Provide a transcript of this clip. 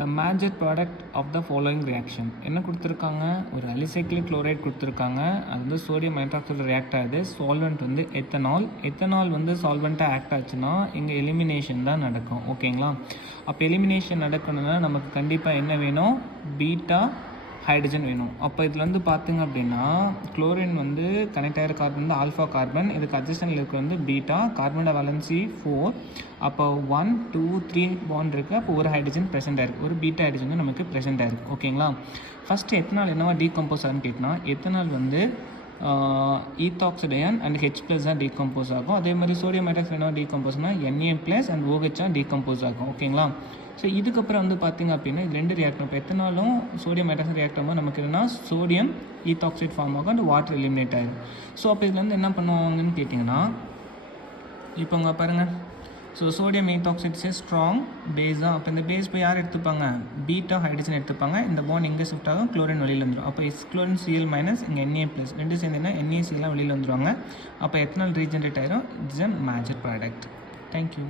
the major product of the following reaction. என்ன கொடுத்துருக்காங்க, ஒரு அலிசைக்ளிக் குளோரைட் கொடுத்துருக்காங்க. அது வந்து சோடியம் ஹைட்ராக்சைடு ரியாக்ட் ஆகுது. சால்வெண்ட் வந்து எத்தனால். எத்தனால் வந்து சால்வெண்ட்டாக ஆக்ட் ஆச்சுன்னா இங்கே எலிமினேஷன் தான் நடக்கும். ஓகேங்களா? அப்போ எலிமினேஷன் நடக்கணும்னா நமக்கு கண்டிப்பாக என்ன வேணும், பீட்டா ஹைட்ரஜன் வேணும். அப்போ இதில் வந்து பார்த்திங்க அப்படின்னா குளோரின் வந்து கனெக்ட் ஆகிற கார்பன் வந்து ஆல்ஃபா கார்பன், இதுக்கு அட்ஜஸ்டன்ட்ல இருக்க வந்து பீட்டா, கார்பனோட வேலன்சி 4. அப்போ 1 2 3 பாண்ட் இருக்குது. அப்போ ஒரு ஹைட்ரஜன் ப்ரெசென்ட் ஆயிருக்கு, ஒரு பீட்டா ஹைட்ரஜன் வந்து நமக்கு ப்ரெசென்ட் ஆயிருக்கு. ஓகேங்களா? ஃபஸ்ட்டு எத்தனால் என்னவா டீகம்போஸ் ஆகுன்னு கேட்டினா, எத்தனால் வந்து ஈத்தாக்சிடையான் அண்ட் H+ தான் டீகம்போஸ் ஆகும். அதே மாதிரி சோடியம் ஹைட்ராக்சைடு என்னவா டீகம்போஸ்னால் Na+ அண்ட் OH தான் டீகம்போஸ் ஆகும். ஓகேங்களா? ஸோ இதுக்கப்புறம் வந்து பார்த்திங்க அப்படின்னா இது ரெண்டு ரியாக்டர், இப்போ எத்தனாலும் சோடியம் ஹைட்ராக்சைடு ரியாக்ட் ஆகும்போது நமக்கு என்னன்னா சோடியம் ஈத்தாக்சைடு ஃபார்ம் ஆகும், அந்த வாட்டர் எலிமினேட் ஆகிடும். ஸோ அப்போ இதில் வந்து என்ன பண்ணுவாங்கன்னு கேட்டிங்கன்னா, இப்போ இங்கே பாருங்கள், ஸோ சோடியம் ஈத்தாக்சைடு சே ஸ்ட்ராங் பேஸ் தான். அப்போ இந்த பேஸ் போய் யார் எடுத்துப்பாங்க, பீட்டா ஹைட்ரஜன் எடுத்துப்பாங்க. இந்த பாண்ட் இங்கே ஷிஃப்ட் ஆகும், குளோரின் வெளியில் வந்துடும். அப்போ குளோரின் Cl- இங்கே Na+, ரெண்டு சேர்ந்துன்னா NaCலாம் வெளியில் வந்துடுவாங்க. அப்போ எத்தனால் ரீஜென்ரேட் ஆயிரும். It's a major product. Thank you.